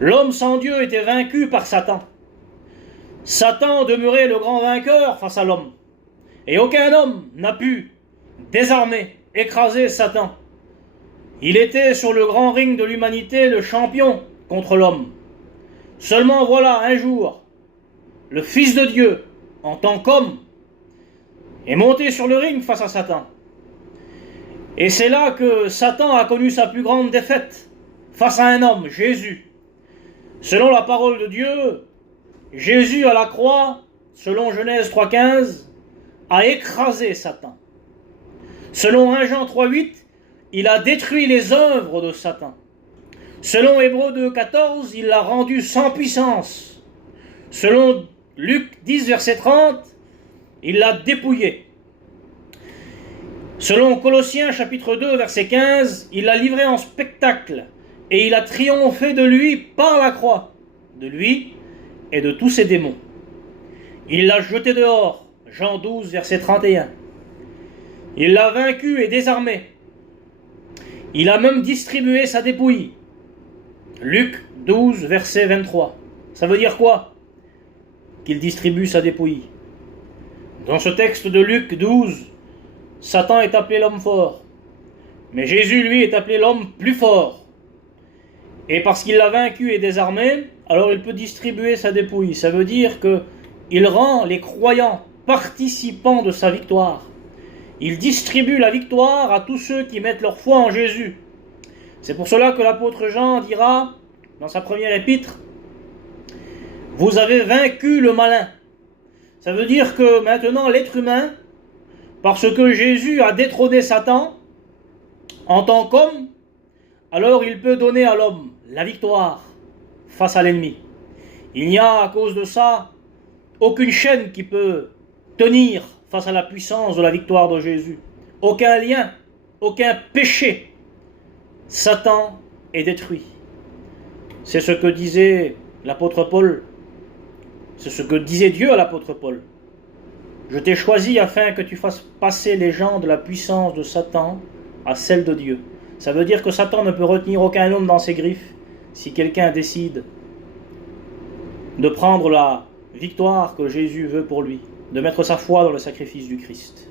L'homme sans Dieu était vaincu par Satan. Satan demeurait le grand vainqueur face à l'homme. Et aucun homme n'a pu désarmer, écraser Satan. Il était sur le grand ring de l'humanité le champion contre l'homme. Seulement voilà, un jour, le Fils de Dieu, en tant qu'homme, est monté sur le ring face à Satan. Et c'est là que Satan a connu sa plus grande défaite face à un homme, Jésus. Selon la parole de Dieu, Jésus à la croix, selon Genèse 3,15, a écrasé Satan. Selon 1 Jean 3,8, il a détruit les œuvres de Satan. Selon Hébreux 2,14, il l'a rendu sans puissance. Selon Luc 10, verset 30, il l'a dépouillé. Selon Colossiens chapitre 2, verset 15, il l'a livré en spectacle et il a triomphé de lui par la croix, de lui et de tous ses démons. Il l'a jeté dehors, Jean 12, verset 31. Il l'a vaincu et désarmé. Il a même distribué sa dépouille. Luc 12, verset 23. Ça veut dire quoi? Qu'il distribue sa dépouille. Dans ce texte de Luc 12, Satan est appelé l'homme fort. Mais Jésus, lui, est appelé l'homme plus fort. Et parce qu'il l'a vaincu et désarmé, alors il peut distribuer sa dépouille. Ça veut dire qu'il rend les croyants participants de sa victoire. Il distribue la victoire à tous ceux qui mettent leur foi en Jésus. C'est pour cela que l'apôtre Jean dira, dans sa première épître, « Vous avez vaincu le malin ». Ça veut dire que maintenant l'être humain, parce que Jésus a détrôné Satan en tant qu'homme, alors il peut donner à l'homme la victoire face à l'ennemi. Il n'y a à cause de ça aucune chaîne qui peut tenir face à la puissance de la victoire de Jésus. Aucun lien, aucun péché. Satan est détruit. C'est ce que disait l'apôtre Paul. C'est ce que disait Dieu à l'apôtre Paul. Je t'ai choisi afin que tu fasses passer les gens de la puissance de Satan à celle de Dieu. Ça veut dire que Satan ne peut retenir aucun homme dans ses griffes si quelqu'un décide de prendre la victoire que Jésus veut pour lui, de mettre sa foi dans le sacrifice du Christ.